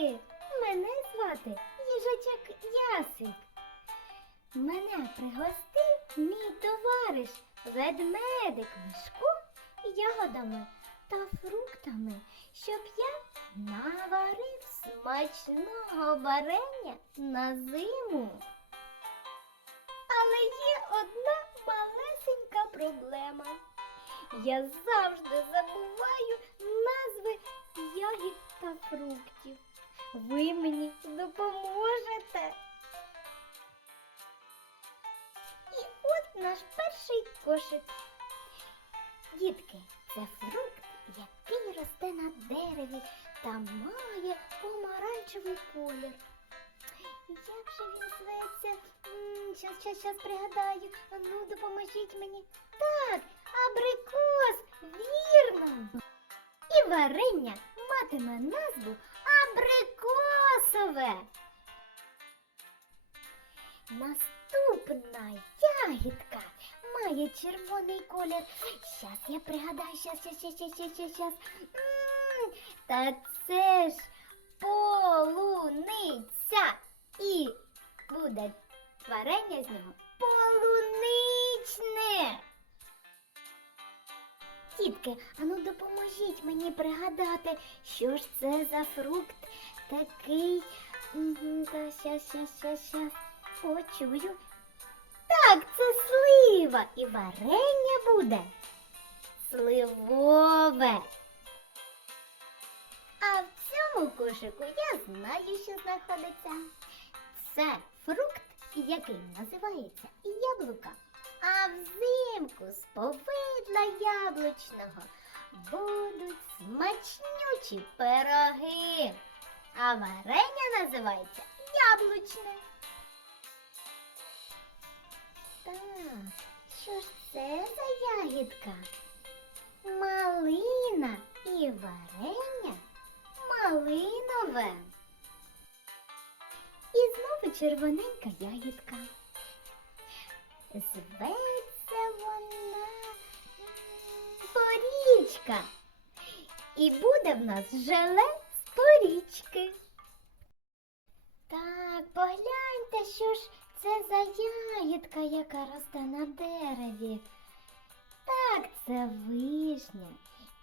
Мене звати їжачок Ясик. Мене пригостив мій товариш ведмедик Мишко ягодами та фруктами, щоб я наварив смачного варення на зиму. Але є одна малесенька проблема. Я завжди забуваю назви ягід та фруктів. Ви мені допоможете. І от наш перший кошик. Дітки, це фрукт, який росте на дереві та має помаранчевий колір. Як же він зветься? Щас, щас, щас пригадаю. А ну, допоможіть мені. Так, абрикос, вірно. І варення матиме назву абрикосове. Наступна ягідка має червоний колір. Щас я пригадаю, щас, щас, щас, щас, щас, щас, щас. Та це ж полуниця. І буде варення з нього Тітки, ану допоможіть мені пригадати, що ж це за фрукт такий. Та щас, щас, щас, щас. Почую. Так, це слива. І варення буде сливове. А в цьому кошику я знаю, що знаходиться. Це фрукт, який називається яблука. А взимку з повидла яблучного будуть смачнючі пироги. А варення називається яблучне. Так, що ж це за ягідка? Малина і варення малинове. І знову червоненька ягідка. І буде в нас желе з порічки. Так, погляньте, що ж це за ягідка, яка росте на дереві. Так, це вишня.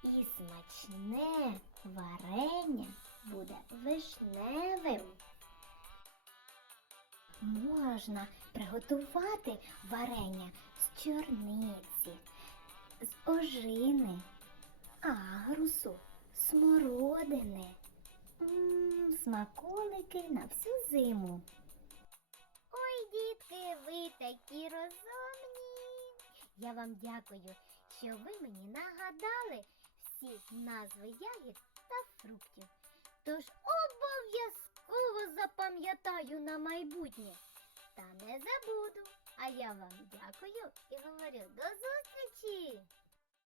І смачне варення буде вишневим. Можна приготувати варення з чорниці, з ожини, агрусу, смородини. М, Смаколики на всю зиму. Ой, дітки, ви такі розумні. Я вам дякую, що ви мені нагадали всі назви ягід та фруктів. Тож обов'язково запам'ятаю на майбутнє. Та не забуду. А я вам дякую і говорю до зустрічі!